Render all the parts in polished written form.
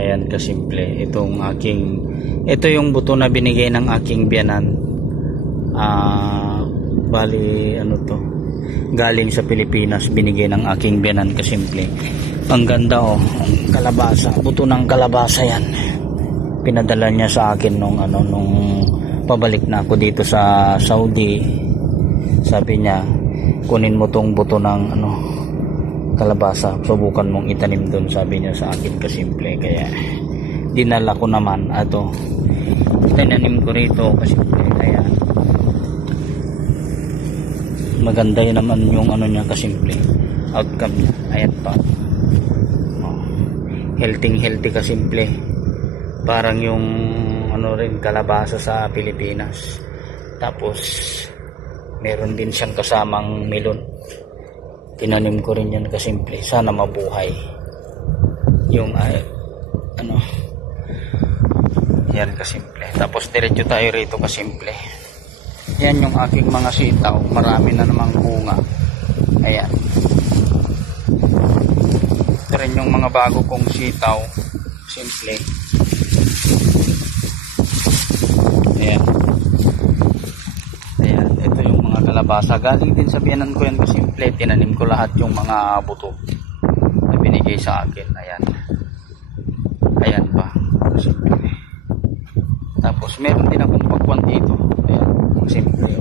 Ayan kasimple. Ito yung buto na binigay ng aking biyanan. Bali ano to, galing sa Pilipinas, binigay ng aking biyanan kasimple. Ang ganda ang kalabasa, buto ng kalabasa yan. Pinadala niya sa akin nung pabalik na ako dito sa Saudi. Sabi niya, kunin mo tong buto ng kalabasa, subukan mong itanim doon, sabi niya sa akin kasimple. Kaya dinala ko naman tinanim ko rito kasimple. Kaya maganda yun naman yung niya kasimple, outcome niya. Ayan pa, healthy kasimple, parang yung rin kalabasa sa Pilipinas. Tapos meron din siyang kasamang melon, tinanim ko rin yan kasimple. Sana mabuhay yung yan kasimple. Tapos diretso tayo rito kasimple. Yan yung aking mga sitaw, marami na namang bunga. Ayan, ito rin yung mga bago kong sitaw simple. Ayan, ito yung mga kalabasa, galing din sa biyanan ko yan kasimple. Tinanim ko lahat yung mga buto na binigay sa akin. Ayan pa kasimple. Tapos meron din akong pagwan dito. Ayan kasimple,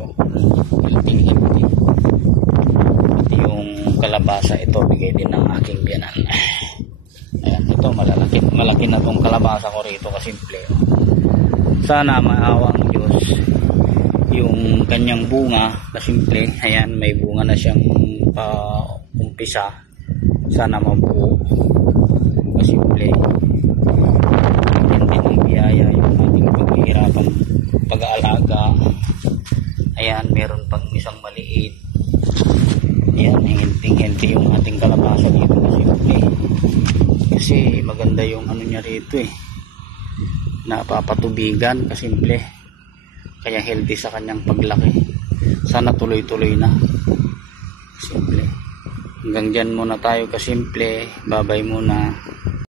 healthy. Pati yung kalabasa ito, bigay din ng aking biyanan. Ayan, ito malaki na tong kalabasa ko rito kasimple. Sana maawa ang Diyos, yung kanyang bunga kasimple. Ayan, may bunga na siyang umpisa. Sana mabuo kasimple. Yan din ang biyaya yung ating paghihirapan pag-aalaga. Ayan, meron pang isang maliit. Ayan, healthy yung ating kalabasa dito kasimple. Kasi maganda yung niya rito napapatubigan kasimple, kaya healthy sa kanyang paglaki. Sana tuloy-tuloy na kasimple. Hanggang dyan muna tayo kasimple, babay muna.